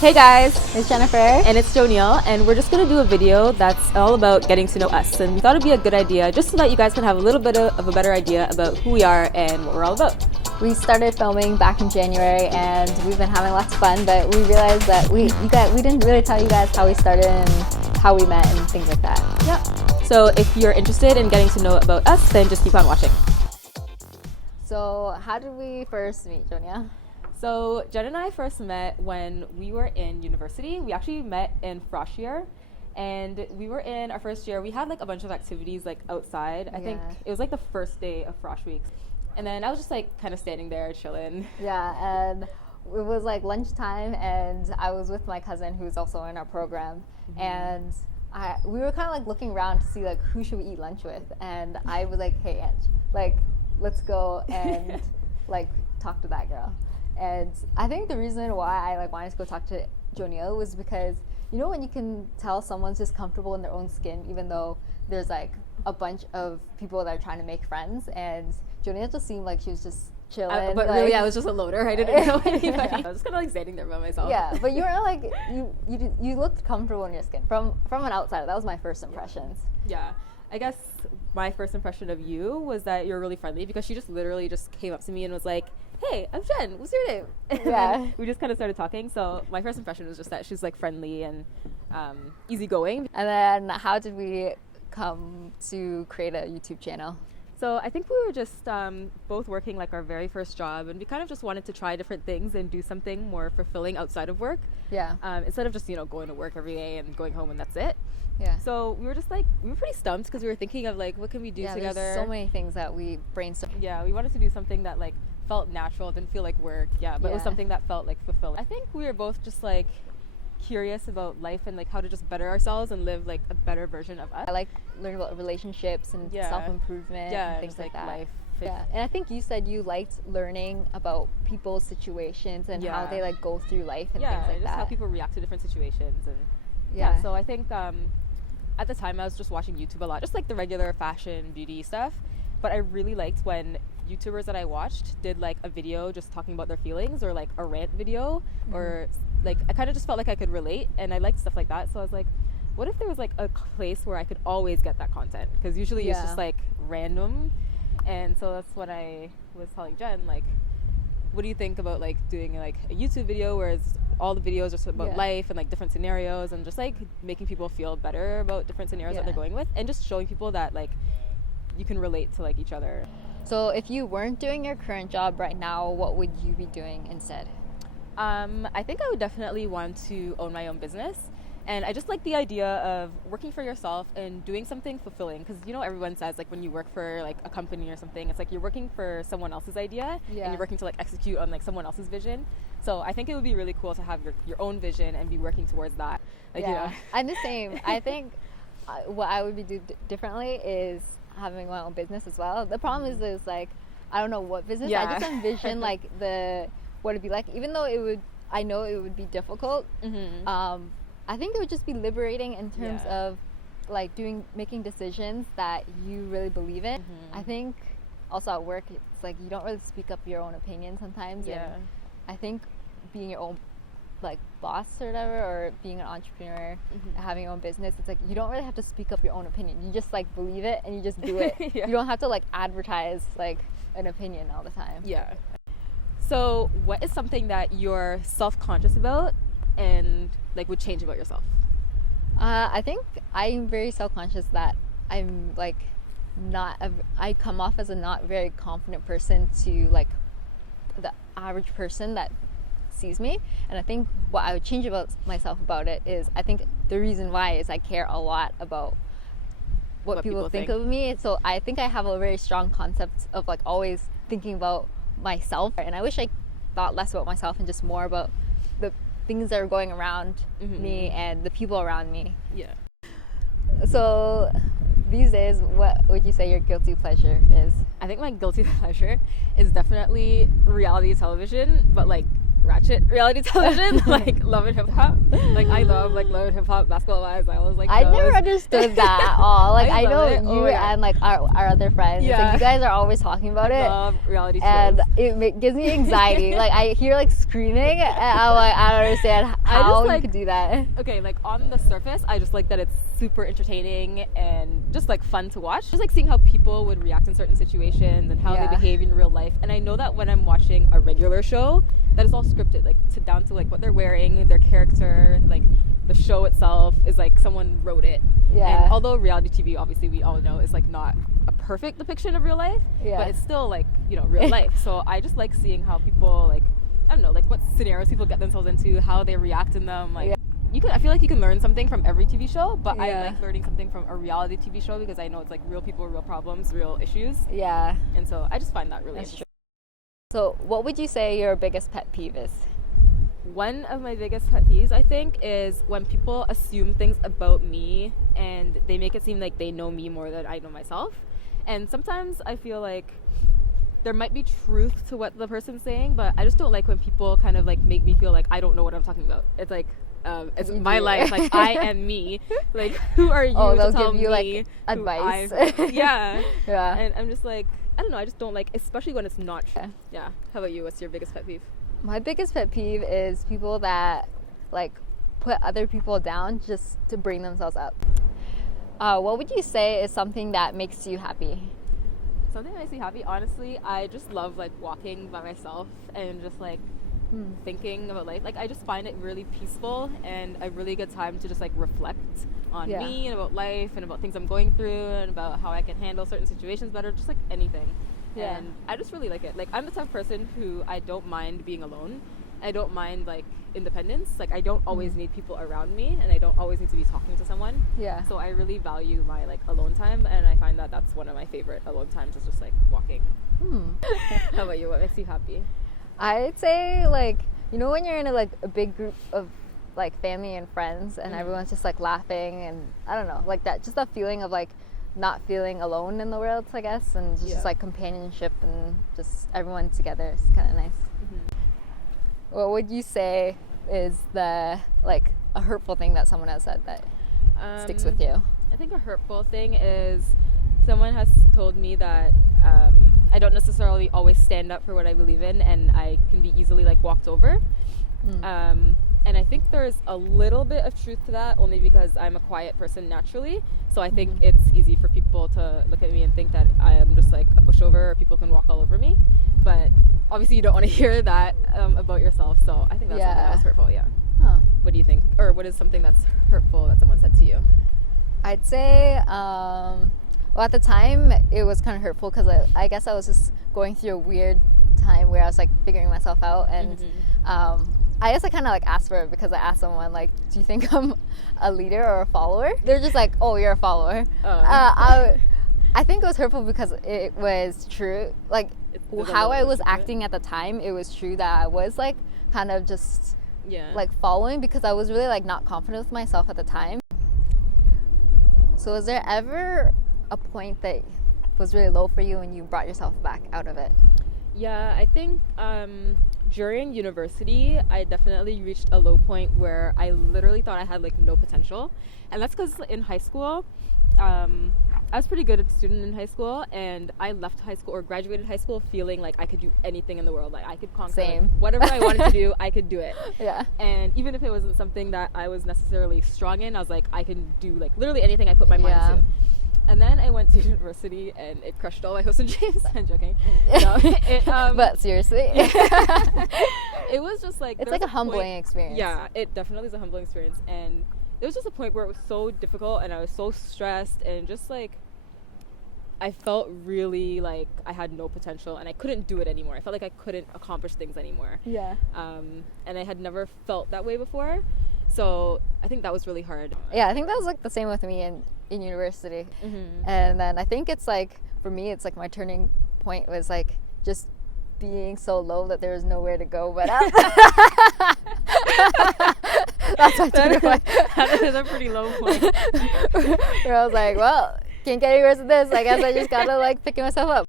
Hey guys, It's Jennifer. and it's Joniel, and we're just gonna do a video that's all about getting to know us. And we thought it'd be a good idea just so that you guys can have a little bit of a better idea about who we are and what we're all about. We started filming back in January and we've been having lots of fun, but we realized that we didn't really tell you guys how we started and how we met and things like that. Yep. So if you're interested in getting to know about us, then just keep on watching. So how did we first meet, Jonia? So Jen and I first met when we were in university. We actually met in frosh year, and we were in our first year. We had like a bunch of activities like outside. I think it was like the first day of frosh week, and then I was just like kind of standing there chilling. Yeah, and it was like lunchtime, and I was with my cousin who's also in our program, and we were kind of like looking around to see like who should we eat lunch with, and I was like, hey Ange, like let's go and like talk to that girl. And I think the reason why I like wanted to go talk to Joniel was because, you know, when you can tell someone's just comfortable in their own skin, even though there's like a bunch of people that are trying to make friends, and Joniel just seemed like she was just chilling. But like, really, I was just a loner. I didn't know anybody. I was just kind of like standing there by myself. Yeah, but you were like you looked comfortable in your skin from an outsider. That was my first impressions. Yeah. I guess my first impression of you was that you're really friendly, because she just literally just came up to me and was like, hey, I'm Jen, what's your name? Yeah. We just kind of started talking. So my first impression was just that she's like friendly and easygoing. And then how did we come to create a YouTube channel? So I think we were just both working like our very first job, and we kind of just wanted to try different things and do something more fulfilling outside of work. Yeah. Instead of just, you know, going to work every day and going home and that's it. Yeah. So we were just like, we were pretty stumped because we were thinking of like, what can we do together? There's so many things that we brainstormed. Yeah, we wanted to do something that like felt natural, didn't feel like work. But it was something that felt like fulfilling. I think we were both just like curious about life and like how to just better ourselves and live like a better version of us. I like learning about relationships and self-improvement and things like that. Life. Yeah, and I think you said you liked learning about people's situations and how they like go through life and things like just that. how people react to different situations. And so I think at the time I was just watching YouTube a lot, just like the regular fashion, beauty stuff. But I really liked when YouTubers that I watched did like a video just talking about their feelings, or like a rant video, or like I kind of just felt like I could relate, and I liked stuff like that. So I was like, what if there was like a place where I could always get that content? Because usually it's just like random. And so that's what I was telling Jen, like, what do you think about like doing like a YouTube video where it's all the videos are just about life and like different scenarios, and just like making people feel better about different scenarios that they're going with, and just showing people that like you can relate to like each other. So if you weren't doing your current job right now, what would you be doing instead? I think I would definitely want to own my own business. And I just like the idea of working for yourself and doing something fulfilling, because you know everyone says like when you work for like a company or something, it's like you're working for someone else's idea and you're working to like execute on like someone else's vision. So I think it would be really cool to have your own vision and be working towards that. Like, you know. I'm the same. I think what I would be do differently is having my own business as well. The problem is like I don't know what business. I just envision like what it'd be like, even though I know it would be difficult. I think it would just be liberating in terms of like making decisions that you really believe in. I think also at work it's like you don't really speak up your own opinion sometimes. And I think being your own like boss or whatever, or being an entrepreneur, having your own business, it's like you don't really have to speak up your own opinion. You just like believe it and you just do it. You don't have to like advertise like an opinion all the time. Yeah. So what is something that you're self-conscious about and like would change about yourself? I think I'm very self-conscious that I'm like I come off as a not very confident person to like the average person that sees me. And I think what I would change about myself about it is, I think the reason why is I care a lot about what people think of me. So I think I have a very strong concept of like always thinking about myself, and I wish I thought less about myself and just more about the things that are going around me and the people around me. So these days, what would you say your guilty pleasure is? I think my guilty pleasure is definitely reality television, but like ratchet reality television, like Love and Hip Hop. Like I love like Love and Hip Hop, Basketball Wives. I was like, I never understood that at all. Like I know you and like our other friends. Yeah. Like you guys are always talking about it. Love reality shows. And it gives me anxiety. Like I hear like screaming, and I'm like, I don't understand how you could do that. Okay, like on the surface, I just like that it's super entertaining and just like fun to watch. Just like seeing how people would react in certain situations and how they behave in real life. And I know that when I'm watching a regular show, that is all scripted, like down to like what they're wearing, their character, like the show itself is like someone wrote it. Yeah. And although reality TV, obviously we all know, is like not a perfect depiction of real life, but it's still like, you know, real life. So I just like seeing how people like, I don't know, like what scenarios people get themselves into, how they react in them. Like I feel like you can learn something from every TV show, but I like learning something from a reality TV show because I know it's like real people, real problems, real issues. Yeah. And so I just find that really interesting. So what would you say your biggest pet peeve is? One of my biggest pet peeves, I think, is when people assume things about me and they make it seem like they know me more than I know myself. And sometimes I feel like there might be truth to what the person's saying, but I just don't like when people kind of like make me feel like I don't know what I'm talking about. It's like it's my life, like I am me. Like who are you to tell me like advice? Yeah. And I'm just like, I don't know, I just don't like, especially when it's not true. Yeah. How about you? What's your biggest pet peeve? My biggest pet peeve is people that like put other people down just to bring themselves up. What would you say is something that makes you happy? Something that makes me happy, honestly, I just love like walking by myself and just like thinking about life. Like I just find it really peaceful and a really good time to just like reflect on me and about life and about things I'm going through and about how I can handle certain situations better, just like anything. And I just really like it. Like I'm the type of person who I don't mind being alone. I don't mind like independence. Like I don't always need people around me, and I don't always need to be talking to someone. Yeah. So I really value my like alone time, and I find that that's one of my favorite alone times is just like walking. How about you? What makes you happy? I'd say like, you know, when you're in a big group of like family and friends and everyone's just like laughing and I don't know, like that, just that feeling of like not feeling alone in the world, I guess, and just like companionship and just everyone together is kind of nice. What would you say is the like a hurtful thing that someone has said that sticks with you? I think a hurtful thing is someone has told me that I don't necessarily always stand up for what I believe in, and I can be easily like walked over. And I think there's a little bit of truth to that, only because I'm a quiet person naturally. So I think it's easy for people to look at me and think that I am just like a pushover, or people can walk all over me. But obviously you don't want to hear that about yourself. So I think that's something that was hurtful. Yeah. What do you think? Or what is something that's hurtful that someone said to you? I'd say, well, at the time it was kind of hurtful because I guess I was just going through a weird time where I was like figuring myself out, and I guess I kind of like asked for it because I asked someone like, do you think I'm a leader or a follower? They're just like, oh, you're a follower. I think it was hurtful because it was true. Like how I was acting at the time, it was true that I was like kind of just like following because I was really like not confident with myself at the time. So was there ever a point that was really low for you and you brought yourself back out of it? Yeah, I think during university, I definitely reached a low point where I literally thought I had like no potential. And that's because in high school, I was pretty good student in high school, and I left high school or graduated high school feeling like I could do anything in the world. Like I could conquer like, whatever I wanted to do, I could do it. And even if it wasn't something that I was necessarily strong in, I was like, I can do like literally anything I put my mind to. And then I went to university and it crushed all my hopes and dreams. I'm joking. No, but seriously. It was just like... It's like a humbling experience. Yeah, it definitely is a humbling experience. And there was just a point where it was so difficult and I was so stressed and just like... I felt really like I had no potential and I couldn't do it anymore. I felt like I couldn't accomplish things anymore. And I had never felt that way before. So I think that was really hard. Yeah, I think that was like the same with me in university. And then I think it's like, for me, it's like my turning point was like just being so low that there was nowhere to go but up. That's my turning point. That is a pretty low point. Where I was like, well, can't get any worse than this. I guess I just gotta like pick myself up.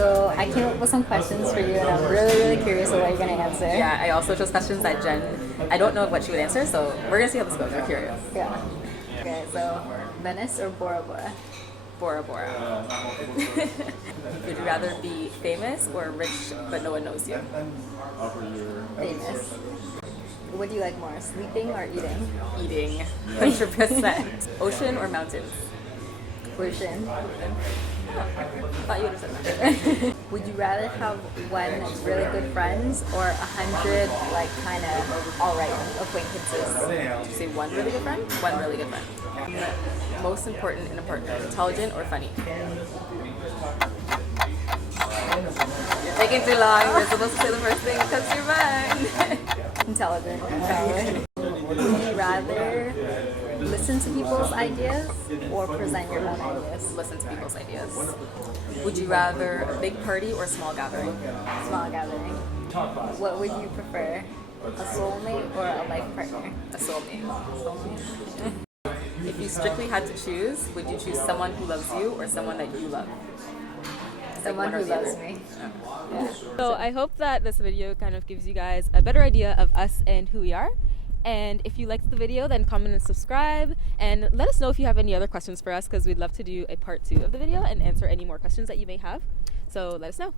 So I came up with some questions for you, and I'm really, really curious of what you're going to answer. Yeah, I also chose questions that Jen, I don't know what she would answer, so we're going to see how this goes. We're curious. Yeah. Okay, so Venice or Bora Bora? Bora Bora. Would you rather be famous or rich but no one knows you? Famous. What do you like more, sleeping or eating? Eating. 100%. Ocean or mountains? Ocean. I thought you would have said that. Would you rather have one really good friends or 100 like kind of alright acquaintances? Did you say one really good friend? One really good friend. Most important in a partner, intelligent or funny? You're taking too long. You're supposed to say the first thing that comes to your mind. Intelligent. Would you rather listen to people's ideas or present your own ideas? Listen to people's ideas. Would you rather a big party or a small gathering? Small gathering. What would you prefer? A soulmate or a life partner? A soulmate. If you strictly had to choose, would you choose someone who loves you or someone that you love? Someone who loves me. Yeah. So I hope that this video kind of gives you guys a better idea of us and who we are. And if you liked the video, then comment and subscribe, and let us know if you have any other questions for us, because we'd love to do a part 2 of the video and answer any more questions that you may have. So let us know.